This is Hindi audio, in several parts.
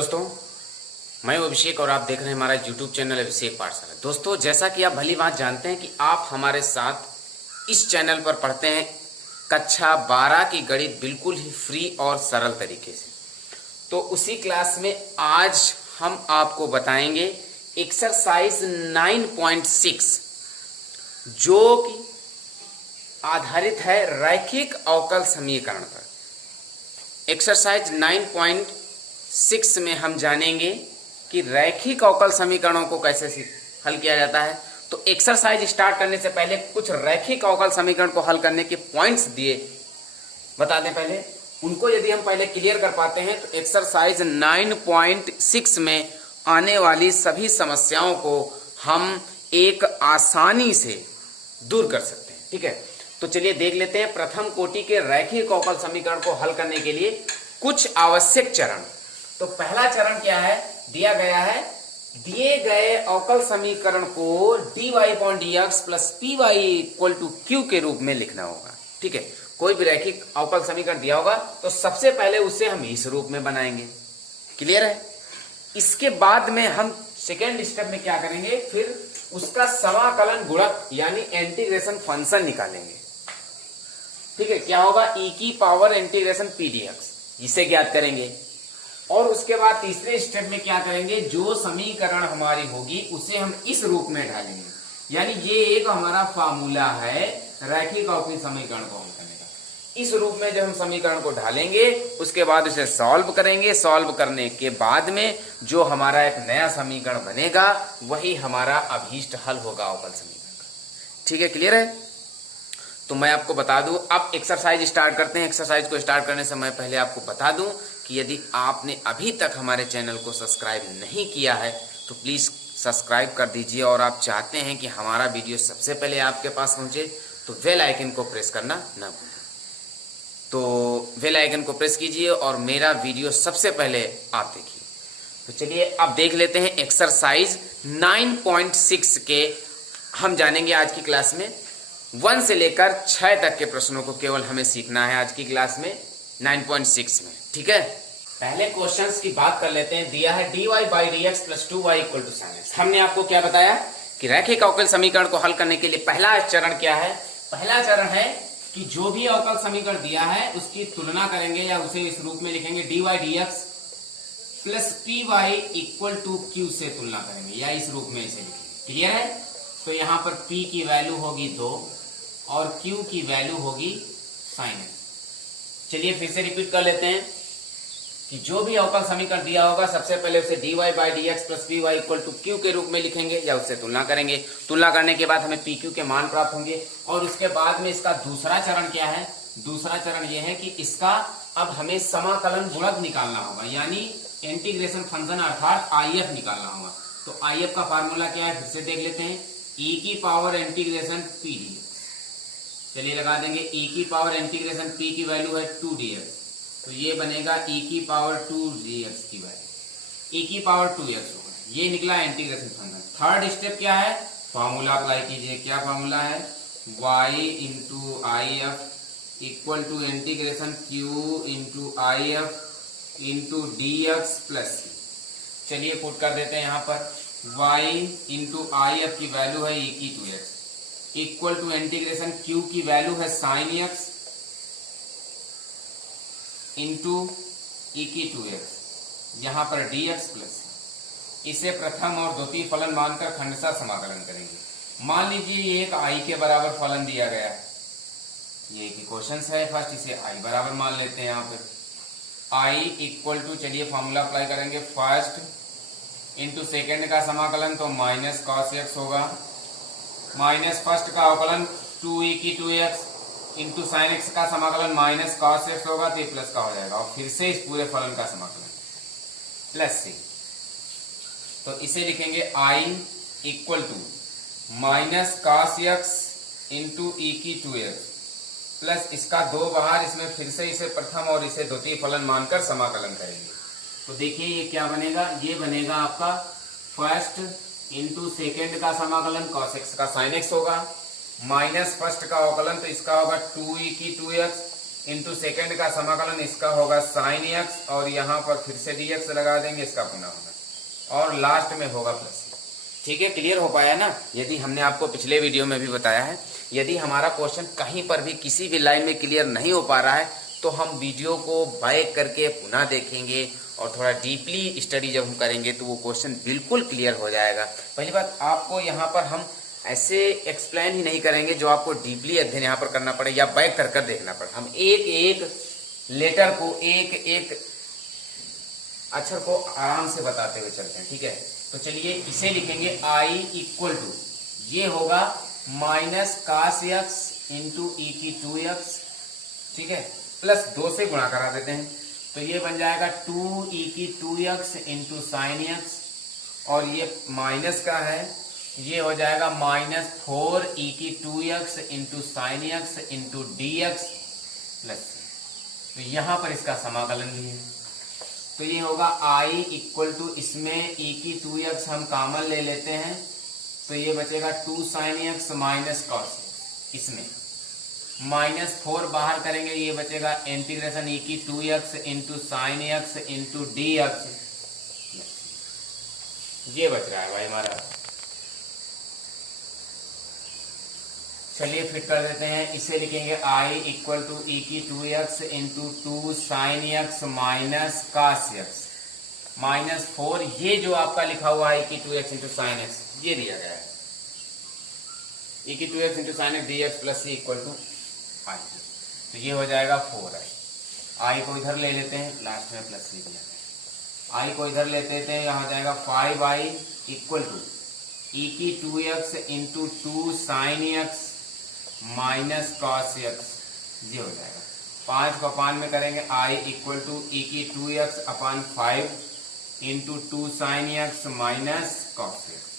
दोस्तों, मैं अभिषेक और आप देख रहे हैं हमारा YouTube चैनल अभिषेक पाठशाला। दोस्तों, जैसा कि आप भली बात जानते हैं कि आप हमारे साथ इस चैनल पर पढ़ते हैं कक्षा 12 की गणित बिल्कुल ही फ्री और सरल तरीके से। तो उसी क्लास में आज हम आपको बताएंगे एक्सरसाइज 9.6 जो कि आधारित है रैखिक अवकल समीकरण पर। एक्सरसाइज 9.6 में हम जानेंगे कि रैखिक अवकल समीकरणों को कैसे हल किया जाता है। तो एक्सरसाइज स्टार्ट करने से पहले कुछ रैखिक अवकल समीकरण को हल करने के पॉइंट्स बता दें पहले। उनको यदि हम पहले क्लियर कर पाते हैं तो एक्सरसाइज 9.6 में आने वाली सभी समस्याओं को हम एक आसानी से दूर कर सकते हैं। ठीक है, तो चलिए देख लेते हैं प्रथम कोटि के रैखिक अवकल समीकरण को हल करने के लिए कुछ आवश्यक चरण। तो पहला चरण क्या है, दिया गया है दिए गए अवकल समीकरण को dy/dx प्लस py=q के रूप में लिखना होगा। ठीक है, कोई भी रैखिक अवकल समीकरण दिया होगा तो सबसे पहले उसे हम इस रूप में बनाएंगे। क्लियर है। इसके बाद में हम सेकेंड स्टेप में क्या करेंगे, फिर उसका समाकलन गुणक यानी इंटीग्रेशन फंक्शन निकालेंगे। ठीक है, क्या होगा, e की पावर इंटीग्रेशन pdx, इसे ज्ञात करेंगे। और उसके बाद तीसरे स्टेप में क्या करेंगे, जो समीकरण हमारी होगी उसे हम इस रूप में ढालेंगे। यानी ये एक हमारा फार्मूला है रैखिक अवकल समीकरण को हल करने का। इस रूप में जब हम समीकरण को ढालेंगे उसके बाद उसे सॉल्व करेंगे। सॉल्व करने के बाद में जो हमारा एक नया समीकरण बनेगा वही हमारा अभीष्ट हल होगा अवकल समीकरण का। ठीक है, क्लियर है। तो मैं आपको बता दूं, अब एक्सरसाइज स्टार्ट करते हैं। एक्सरसाइज को स्टार्ट करने से मैं पहले आपको बता दूं कि यदि आपने अभी तक हमारे चैनल को सब्सक्राइब नहीं किया है तो प्लीज़ सब्सक्राइब कर दीजिए, और आप चाहते हैं कि हमारा वीडियो सबसे पहले आपके पास पहुंचे तो बेल आइकन को प्रेस करना ना भूलें। तो बेल आइकन को प्रेस कीजिए और मेरा वीडियो सबसे पहले आप देखिए। तो चलिए अब देख लेते हैं एक्सरसाइज 9.6 के हम जानेंगे आज की क्लास में 1 से लेकर 6 तक के प्रश्नों को केवल हमें सीखना है आज की क्लास में 9.6 में। ठीक है, पहले क्वेश्चंस की बात कर लेते हैं। दिया है dy/dx plus 2y = sin x। हमने आपको क्या बताया कि रैखिक अवकल समीकरण को हल करने के लिए पहला चरण क्या है, पहला चरण है कि जो भी अवकल समीकरण दिया है उसकी तुलना करेंगे या उसे इस रूप में लिखेंगे dy/dx प्लस py=q से तुलना करेंगे या इस रूप में इसे लिखेंगे। क्लियर है। तो यहाँ पर p की वैल्यू होगी 2 और q की वैल्यू होगी sin x। चलिए फिर से रिपीट कर लेते हैं कि जो भी अवकल समीकरण दिया होगा सबसे पहले उसे dy/dx प्लस py=q के रूप में लिखेंगे या उससे तुलना करेंगे। तुलना करने के बाद हमें pq के मान प्राप्त होंगे। और उसके बाद में इसका दूसरा चरण क्या है, दूसरा चरण यह है कि इसका अब हमें समाकलन गुणक निकालना होगा यानी इंटीग्रेशन फंक्शन अर्थात if निकालना होगा। तो if का फार्मूला क्या है, फिर से देख लेते हैं, e की पावर इंटीग्रेशन p dx। चलिए लगा देंगे, e की पावर इंटीग्रेशन p की वैल्यू है 2dx, तो ये बनेगा e की पावर 2dx की वैल्यू, e की पावर 2x होगा। ये निकला इंटीग्रेशन फंक्शन। थर्ड स्टेप क्या है, फार्मूला अप्लाई कीजिए। क्या फार्मूला है, y into if equal to integration q into if into dx plus c। चलिए पुट कर देते हैं यहाँ पर, y इंटू if की वैल्यू है e की 2x equal to integration q की वैल्यू है sin x इंटू e की 2x, यहाँ पर dx प्लस। इसे प्रथम और द्वितीय फलन मानकर खंडशः समाकलन करेंगे। मान लीजिए ये एक i के बराबर फलन दिया गया है, ये क्वेश्चन है फर्स्ट, इसे i बराबर मान लेते हैं। यहाँ पे i इक्वल टू, चलिए फॉर्मूला अप्लाई करेंगे, फर्स्ट इंटू सेकेंड का समाकलन तो माइनस cos x होगा, माइनस फर्स्ट का अवकलन 2e की 2x इंटू साइन एक्स का समाकलन माइनस cos x होगा तो ये प्लस का हो जाएगा, और फिर से इस पूरे फलन का समाकलन प्लस c। तो इसे लिखेंगे i equal to minus cos x into e की 2x प्लस इसका 2 बाहर, इसमें फिर से इसे प्रथम और इसे द्वितीय फलन मानकर समाकलन करेंगे। तो देखिए ये क्या बनेगा, ये बनेगा आपका फर्स्ट इंटू सेकेंड का समाकलन cos x का sin x होगा, माइनस फर्स्ट का अवकलन तो इसका होगा 2e की 2x इंटू सेकेंड का समाकलन इसका होगा साइन एक्स, और यहाँ पर फिर से dx लगा देंगे, इसका पुनः होगा, और लास्ट में होगा प्लस। ठीक है, क्लियर हो पाया ना। यदि हमने आपको पिछले वीडियो में भी बताया है, यदि हमारा क्वेश्चन कहीं पर भी किसी भी लाइन में क्लियर नहीं हो पा रहा है तो हम वीडियो को बैक करके पुनः देखेंगे और थोड़ा डीपली स्टडी जब हम करेंगे तो वो क्वेश्चन बिल्कुल क्लियर हो जाएगा। पहली बात, आपको यहाँ पर हम ऐसे एक्सप्लेन ही नहीं करेंगे जो आपको डीपली अध्ययन यहाँ पर करना पड़े या बैक कर कर देखना पड़े। हम एक एक लेटर को, एक एक अक्षर को आराम से बताते हुए चलते हैं। ठीक है, तो चलिए इसे लिखेंगे I इक्वल टू, ये होगा माइनस कास एक्स इंटू ई की 2x, ठीक है, प्लस 2 से गुणा करा देते हैं, तो ये बन जाएगा 2e की 2x इंटू साइन एक्स, और ये माइनस का है, ये हो जाएगा माइनस 4e की 2x into sine x into dx plus, तो यहाँ पर इसका समाकलन भी है, तो ये होगा I इक्वल टू, इसमें e की 2x हम कॉमन ले लेते हैं, तो ये बचेगा 2 sine X minus cos x, इसमें माइनस 4 बाहर करेंगे, ये बचेगा इंटीग्रेशन e की 2x into sine x into dx, ये बच रहा है भाई हमारा। चलिए फिट कर देते हैं, इसे लिखेंगे I इक्वल टू ई की 2x into 2 sine X minus cos X minus 4, ये जो आपका लिखा हुआ है e की 2x इंटू साइन एक्स, ये दिया गया है e की 2x into sine X dx plus c equal to I, तो ये हो जाएगा 4i। I को इधर ले लेते हैं, लास्ट में प्लस c दिया गया, I को इधर लेते हैं, यहाँ हो जाएगा 5i इक्वल टू ई की 2x into 2 sine X minus cos x, ये हो जाएगा 5 को अपान में करेंगे, I इक्वल टू ई की 2x अपान 5 into 2 sine X minus cos x,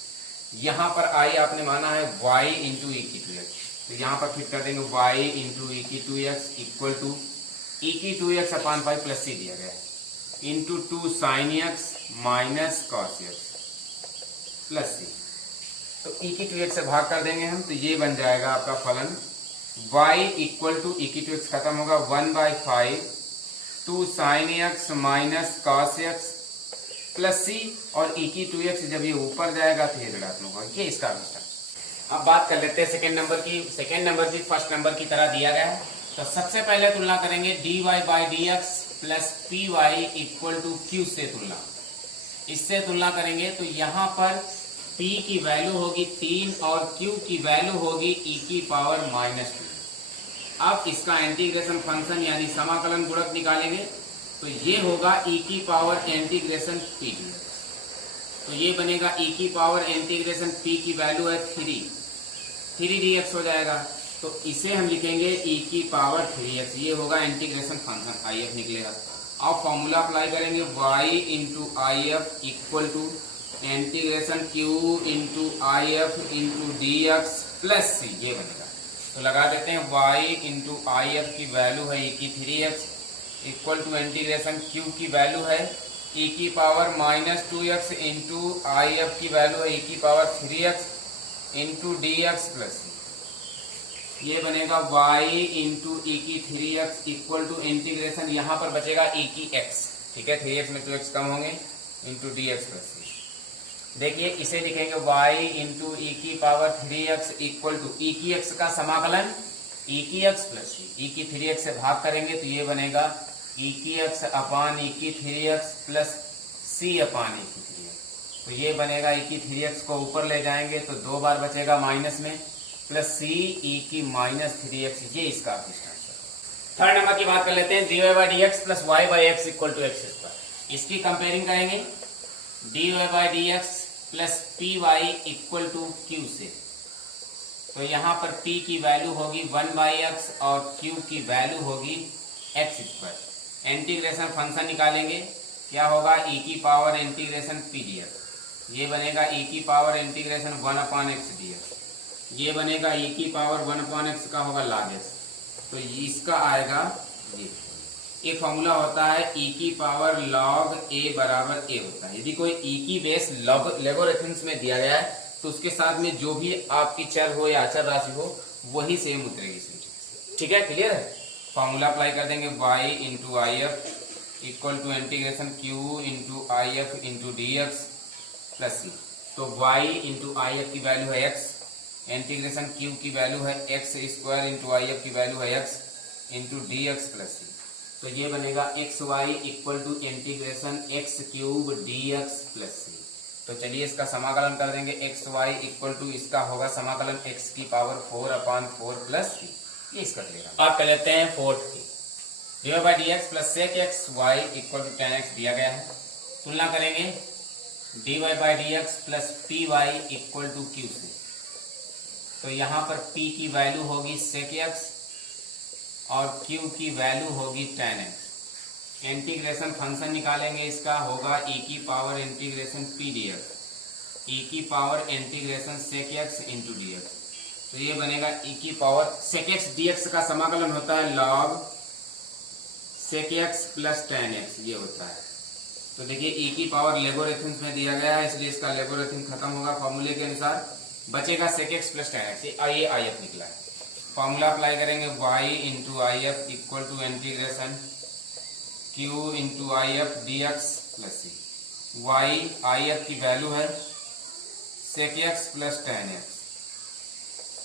यहाँ पर I आपने माना है y इंटू ई की 2x, तो यहाँ पर फिट कर देंगे y इंटू ई की 2x इक्वल टू ई की 2x अपान 5 प्लस c दिया गया है into 2 sine X minus cos x plus c, तो e की 2x से भाग कर देंगे हम, तो ये बन जाएगा आपका फलन y इक्वल टू ई की 2x खत्म होगा 1/5 2 sine X minus cos x plus c, और e की 2x जब ये ऊपर जाएगा तो ये ऋणात्मक होगा, ये इसका आंसर। अब बात कर लेते हैं सेकेंड नंबर की। सेकेंड नंबर भी फर्स्ट नंबर की तरह दिया गया है, तो सबसे पहले तुलना करेंगे dy by dx plus P Y equal to Q से तुलना, इससे तुलना करेंगे तो यहाँ पर p की वैल्यू होगी 3 और q की वैल्यू होगी e की पावर माइनस 2। अब इसका इंटीग्रेशन फंक्शन यानी समाकलन गुणक निकालेंगे, तो ये होगा e की पावर इंटीग्रेशन p, तो ये बनेगा e की पावर इंटीग्रेशन p की वैल्यू है 3 dx हो जाएगा, तो इसे हम लिखेंगे e की पावर 3x, ये होगा इंटीग्रेशन फंक्शन if निकलेगा। अब फॉर्मूला अप्लाई करेंगे y into I F equal to integration q into I F into D x plus c, ये बनेगा। तो लगा देते हैं y इंटू आई एफ की वैल्यू है e की 3x equal to integration q की वैल्यू है e की power minus 2x into I F की वैल्यू है e की power 3x into D x plus c, ये बनेगा y इंटू ई की 3x इक्वल टू इंटीग्रेशन, यहाँ पर बचेगा e की x, ठीक है, 3x में 2x कम होंगे into D x plus c। देखिए इसे लिखेंगे y इंटू ई की power 3x equal to E की x का समाकलन e की x प्लस c, e की 3x से भाग करेंगे तो ये बनेगा e की x अपान e की 3x प्लस c अपान e की 3x, तो ये बनेगा e की 3x को ऊपर ले जाएंगे तो 2 बार बचेगा माइनस में प्लस c e की माइनस 3x, ये इसका आंसर। थर्ड नंबर की बात कर लेते हैं dy by D x plus Y by X equal to X square, इसकी कंपेयरिंग करेंगे dy by D x plus P Y equal to Q से, तो यहाँ पर p की वैल्यू होगी 1/x और q की वैल्यू होगी एक्स स्क्वायर। इंटीग्रेशन फंक्शन निकालेंगे, क्या होगा e की पावर इंटीग्रेशन p dx, ये बनेगा e की पावर इंटीग्रेशन 1/x dx, ये बनेगा e की पावर 1/x का होगा log x, तो इसका आएगा ये। एक फॉर्मूला होता है e की पावर log a बराबर a होता है। यदि कोई e की बेस लॉगरिथम्स में दिया गया है तो उसके साथ में जो भी आपकी चर हो या अचर राशि हो वही सेम उतरेगी। ठीक है, क्लियर है। फॉर्मूला अप्लाई कर देंगे y into I F equal to integration q into I F into D x plus सी। तो y इंटू आई एफ की वैल्यू है x, इंटीग्रेशन q की वैल्यू है x square into I F की वैल्यू है x into D x plus सी। तो ये बनेगा X Y equal to integration X cube D x plus सी। तो चलिए इसका समाकलन कर देंगे। एक्स वाई इक्वल टू इसका होगा समाकलन एक्स की पावर 4/4 प्लस सी। ये इसका क्लियर। बात कर लेते हैं फोर्थ की। D Y by D x plus sec X Y equal to tan X दिया गया है। तुलना करेंगे D Y by D x plus P Y equal to Q से। तो यहाँ पर p की वैल्यू होगी सेक एक्स और q की वैल्यू होगी tan x। इंटीग्रेशन फंक्शन निकालेंगे, इसका होगा e की power integration p dx, e की power integration sec x into D x. तो ये बनेगा e की पावर sec x dx का समाकलन होता है log sec x plus tan x, ये होता है। तो देखिए e की पावर लेगोरिथम्स में दिया गया है, इसलिए इसका लेगोरिथम खत्म होगा फॉर्मूले के अनुसार, बचेगा sec x plus tan x। ये आई एफ निकला है। फॉर्मूला अप्लाई करेंगे y into I F equal to integration q into I F d x plus c. y I F की वैल्यू है sec x plus tan x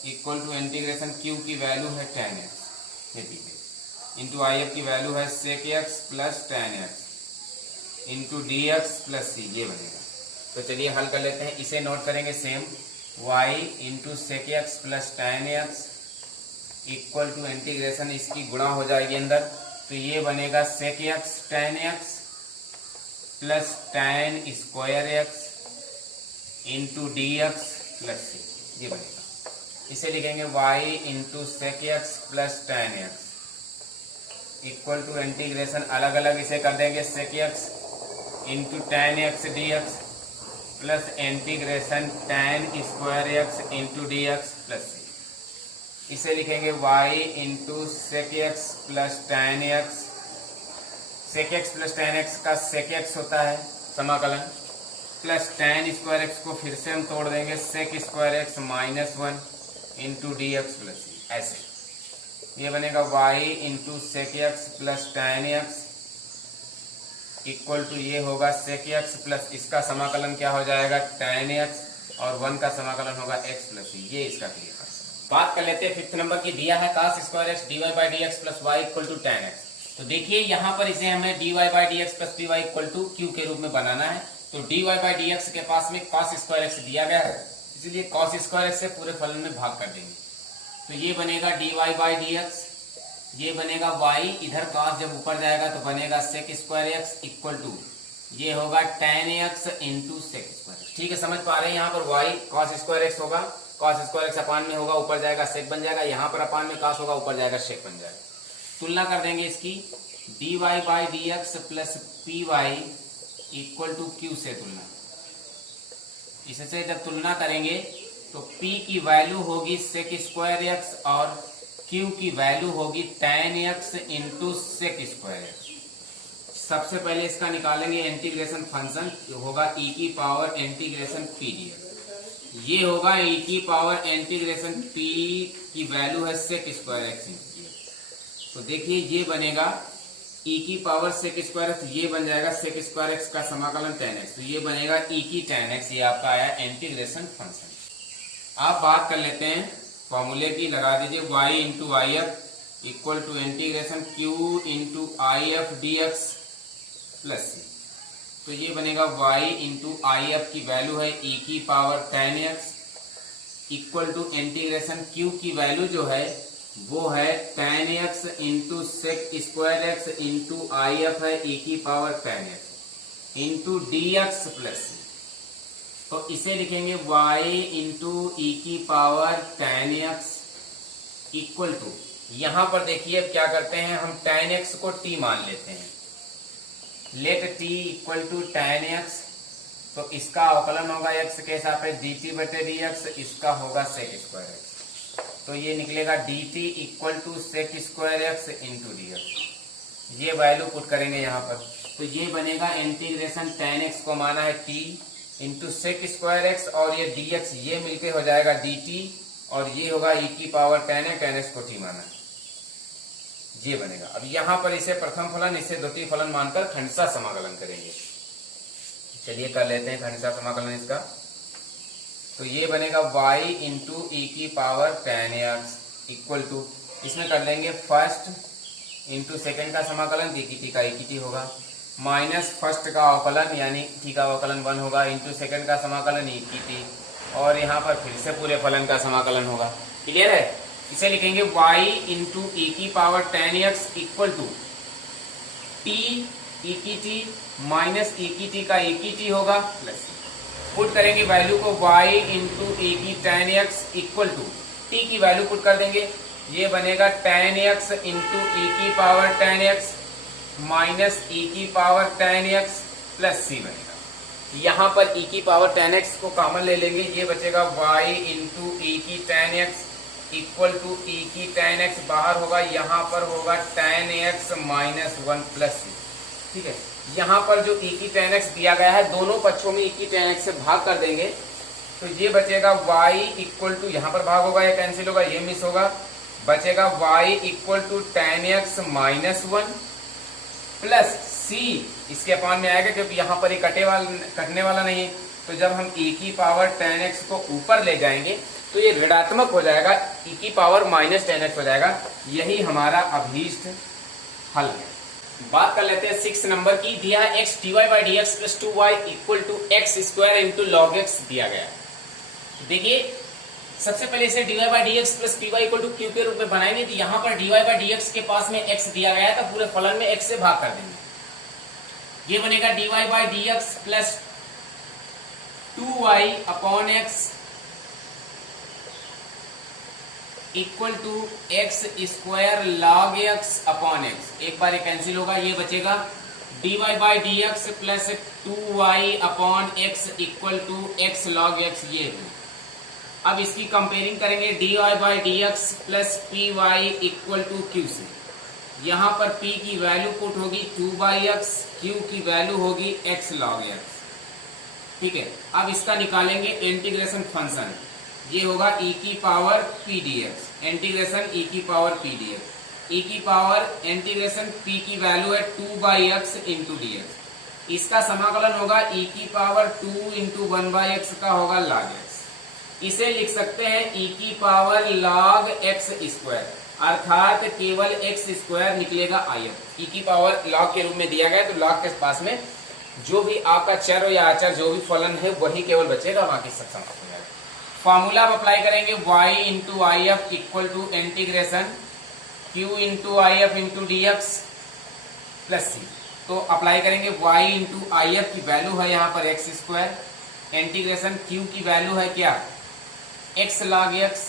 equal to integration q की वैल्यू है tan x into I F की वैल्यू है sec x plus tan x into D x plus c. ये बनेगा। तो चलिए हल कर लेते हैं। इसे नोट करेंगे same, y into sec x plus tan x equal to integration इसकी गुणा हो जाएगी अंदर, तो ये बनेगा sec x tan x plus tan square x into D x plus c. ये बनेगा। इसे लिखेंगे y into sec x plus tan x equal to integration अलग अलग इसे कर देंगे sec x into tan x d x plus integration tan square x into D x plus C. इसे लिखेंगे y into sec x plus tan x। Sec x plus tan x का सेक एक्स होता है समाकलन, प्लस tan स्क्वायर एक्स को फिर से हम तोड़ देंगे, sec square x -1 into D x plus c. ऐसे ये बनेगा y into sec x plus tan x equal to ये होगा सेक एक्स प्लस इसका समाकलन क्या हो जाएगा tan x और 1 का समाकलन होगा x प्लस सी। ये इसका क्लियर। बात कर लेते हैं फिफ्थ नंबर की। दिया है cos square X D Y by D x plus Y equal to tan x। तो देखिए यहाँ पर इसे हमें D Y by D x plus P Y equal to Q के रूप में बनाना है। तो D Y by D X के पास में cos स्क्वायर एक्स दिया गया है, इसलिए cos स्क्वायर एक्स से पूरे फलन में भाग कर देंगे। तो ये बनेगा D Y by D X, ये बनेगा y, इधर cos जब ऊपर जाएगा तो बनेगा sec square X equal to ये होगा tan x into sec square. ठीक है, समझ पा रहे हैं। यहाँ पर y cos स्क्वायर एक्स होगा, cos स्क्वायर एक्स अपान में होगा, ऊपर जाएगा सेक बन जाएगा, यहाँ पर अपान में cos होगा, ऊपर जाएगा सेक बन जाएगा। तुलना कर देंगे इसकी, D Y by D x plus P Y equal to Q से तुलना। इससे जब तुलना करेंगे तो p की वैल्यू होगी सेक स्क्वायर एक्स और q की वैल्यू होगी tan x into sec square X. सबसे पहले इसका निकालेंगे इंटीग्रेशन फंक्शन, होगा e की पावर इंटीग्रेशन p dx। ये होगा e की पावर इंटीग्रेशन p की वैल्यू है सेक स्क्वायर एक्स। तो देखिए ये बनेगा e की पावर सेक स्क्वायर एक्स, ये बन जाएगा सेक स्क्वायर एक्स का समाकलन tan x। तो ये बनेगा e की tan x, ये आपका आया इंटीग्रेशन फंक्शन। आप बात कर लेते हैं फॉर्मूले की, लगा दीजिए y into I F equal to integration q into I F d x plus सी। तो ये बनेगा y इंटू आई एफ की वैल्यू है e की power tan x equal to integration q की वैल्यू जो है वो है tan x into sec square x into I F है e की power tan x into D x plus सी। तो इसे लिखेंगे y इंटू ई की power tan x equal to, यहां पर देखिए अब क्या करते हैं हम tan x को t मान लेते हैं, let t equal to tan x। तो इसका अवकलन होगा x के सापेक्ष dt बटे dx, इसका होगा सेक स्क्वायर एक्स। तो ये निकलेगा dt equal to sec square x into dx। ये वैल्यू पुट करेंगे यहाँ पर, तो ये बनेगा इंटीग्रेशन tan x को माना है t into sec square X और ये dx, ये मिलके हो जाएगा dt और ये होगा e की पावर tan x को t माना। ये बनेगा। अब यहाँ पर इसे प्रथम फलन, इसे द्वितीय फलन मानकर खंडशः समाकलन करेंगे। चलिए कर लेते हैं खंडशः समाकलन इसका। तो ये बनेगा y इंटू ई की पावर 10x इक्वल टू, इसमें कर लेंगे फर्स्ट इंटू सेकेंड का समाकलन, डी की टी का एक ही टी होगा, माइनस फर्स्ट का अवकलन यानी टी का अवकलन 1 होगा, इंटू सेकेंड का समाकलन ई की टी, और यहाँ पर फिर से पूरे फलन का समाकलन होगा। क्लियर है? इसे लिखेंगे y इंटू ई की power 10x equal to T E की टी माइनस ई की टी का ई की टी होगा प्लस, पुट करेंगे वैल्यू को y इंटू ई की 10x इक्वल टू टी की वैल्यू पुट कर देंगे, ये बनेगा 10x इंटू ई की पावर 10x माइनस ई की पावर 10x प्लस सी बनेगा। यहाँ पर ई की पावर 10x को कॉमन ले लेंगे, ये बचेगा y इंटू ई की 10x इक्वल टू ई की 10x बाहर होगा, यहाँ पर होगा 10x माइनस 1 प्लस सी। ठीक है, यहाँ पर जो ई की 10x दिया गया है दोनों पक्षों में ई की 10x से भाग कर देंगे, तो ये बचेगा y इक्वल टू, यहाँ पर भाग होगा, ये कैंसिल होगा, ये मिस होगा, बचेगा y equal to 10x minus 1 plus c, इसके अपान में आएगा क्योंकि यहाँ पर ये कटने वाला नहीं है। तो जब हम e की पावर 10x को ऊपर ले जाएंगे तो ये ऋणात्मक हो जाएगा, e की पावर माइनस 10x हो जाएगा। यही हमारा अभीष्ट हल है। बात कर लेते हैं 6 नंबर की। दिया है x dy by D x plus 2y equal to X square into log X दिया गया। देखिए सबसे पहले इसे dy by D x plus P Y equal to Q के रूप में बनाएंगे। तो यहाँ पर dy बाई डी एक्स के पास में x दिया गया है तो पूरे फलन में x से भाग कर देंगे। ये बनेगा dy by D x plus 2y upon X equal to X square log X upon X. एक बार ये कैंसिल होगा, ये बचेगा dy by D x plus 2y upon X equal to X log X. ये अब इसकी कंपेयरिंग करेंगे dy by D x plus P Y equal to Q से। यहाँ पर p की वैल्यू पुट होगी 2 बाई एक्स, q की वैल्यू होगी x लॉग एक्स। ठीक है, अब इसका निकालेंगे इंटीग्रेशन फंक्शन, ये होगा e की power p dx, integration e की पावर p dx, e की पावर इंटीग्रेशन p की वैल्यू है 2 by X into D x, इसका समाकलन होगा e की पावर 2 इंटू 1 बाई एक्स का होगा लॉग एक्स। इसे लिख सकते हैं e की पावर लॉग एक्स स्क्वायर, अर्थात केवल एक्स स्क्वायर निकलेगा आयत। e की पावर लॉग के रूप में दिया गया तो लॉग के पास में जो भी आपका चर या अचर जो भी फलन है वही केवल बचेगा, बाकी सब समाप्त हो जाएगा। फॉर्मूला आप अप्लाई करेंगे y into I F equal to integration q into I F into D x plus सी। तो अप्लाई करेंगे y इंटू आई एफ की वैल्यू है यहाँ पर एक्स स्क्वायर, इंटीग्रेशन q की वैल्यू है क्या x log x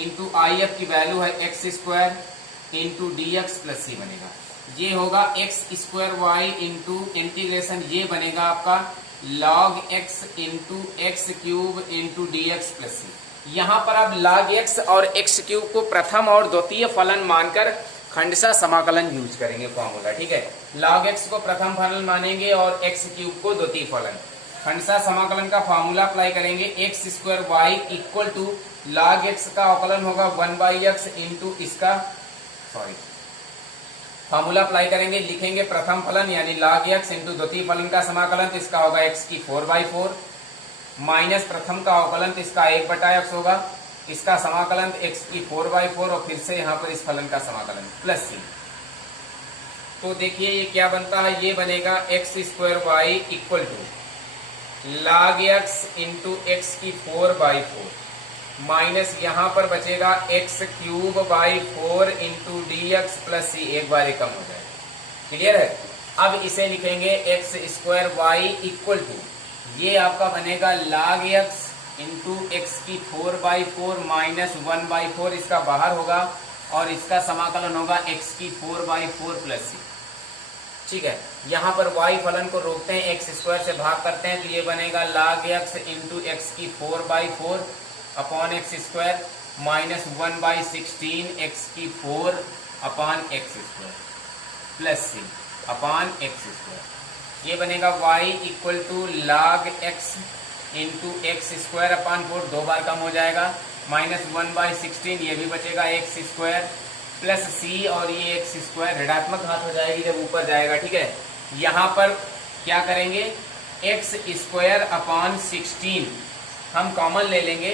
into I F की वैल्यू है x square into D x plus c बनेगा। ये होगा x square y into integration, ये बनेगा आपका log x into x cube into D x plus c. यहाँ पर आप लॉग एक्स और एक्स क्यूब को प्रथम और द्वितीय फलन मानकर खंडशः समाकलन यूज करेंगे फॉर्मूला। ठीक है, लॉग एक्स को प्रथम फलन मानेंगे और एक्स क्यूब को द्वितीय फलन। खंडशः समाकलन का फॉर्मूला अप्लाई करेंगे X square Y equal to log X का अवकलन होगा 1 बाई एक्स इंटू इसका फॉर्मूला अप्लाई करेंगे, लिखेंगे प्रथम फलन यानी log x इंटू द्वितीय फलन का समाकलन, तो इसका होगा x की 4/4 माइनस प्रथम का अवकलन, तो इसका 1/x होगा, इसका समाकलन x की 4/4 और फिर से यहाँ पर इस फलन का समाकलन प्लस सी। तो देखिए ये क्या बनता है, ये बनेगा x square Y equal to log x into x की 4/4 माइनस यहाँ पर बचेगा x cube by 4 into D x plus c. एक बार ये कम हो जाएगा। क्लियर है? अब इसे लिखेंगे X square Y equal to, ये आपका बनेगा log एक्स इंटू एक्स की 4/4 माइनस 1/4, इसका बाहर होगा और इसका समाकलन होगा एक्स की 4/4 प्लस सी। ठीक है, यहाँ पर y फलन को रोकते हैं, एक्स स्क्वायर से भाग करते हैं, तो ये बनेगा log एक्स इंटू एक्स की 4/4 upon X square minus 1/16 X की 4 upon X square plus C upon X square. ये बनेगा y equal to log X into X square upon 4, 2 बार कम हो जाएगा, माइनस 1/16, ये भी बचेगा एक्स स्क्वायर प्लस सी और ये एक्स स्क्वायर ऋणात्मक घात हो जाएगी जब ऊपर जाएगा, ठीक है। यहाँ पर क्या करेंगे, एक्स स्क्वायर अपॉन 16 हम कॉमन ले लेंगे,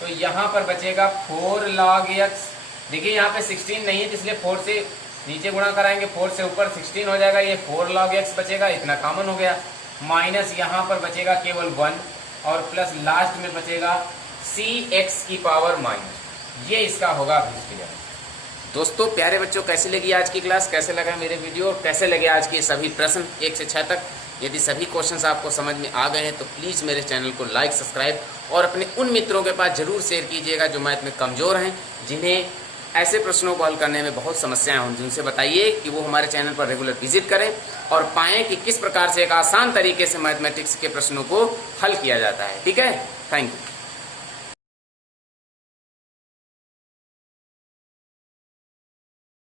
तो यहाँ पर बचेगा 4 log x। देखिए यहाँ पे 16 नहीं है, इसलिए 4 से नीचे गुणा कराएंगे, 4 से ऊपर 16 हो जाएगा, ये 4 log x बचेगा, इतना कॉमन हो गया। माइनस यहाँ पर बचेगा केवल 1 और प्लस लास्ट में बचेगा cx की पावर माइनस, ये इसका होगा अभी इसके जवाब। दोस्तों प्यारे बच्चों, कैसे लगी आज की क्लास, कैसे लगा मेरे वीडियो और कैसे लगे आज के सभी प्रश्न 1 से 6 तक। यदि सभी क्वेश्चंस आपको समझ में आ गए हैं तो प्लीज़ मेरे चैनल को लाइक, सब्सक्राइब और अपने उन मित्रों के पास जरूर शेयर कीजिएगा जो मैथ में कमज़ोर हैं, जिन्हें ऐसे प्रश्नों को हल करने में बहुत समस्याएं हों। उनसे बताइए कि वो हमारे चैनल पर रेगुलर विजिट करें और पाएँ कि किस प्रकार से एक आसान तरीके से मैथमेटिक्स के प्रश्नों को हल किया जाता है। ठीक है, थैंक यू।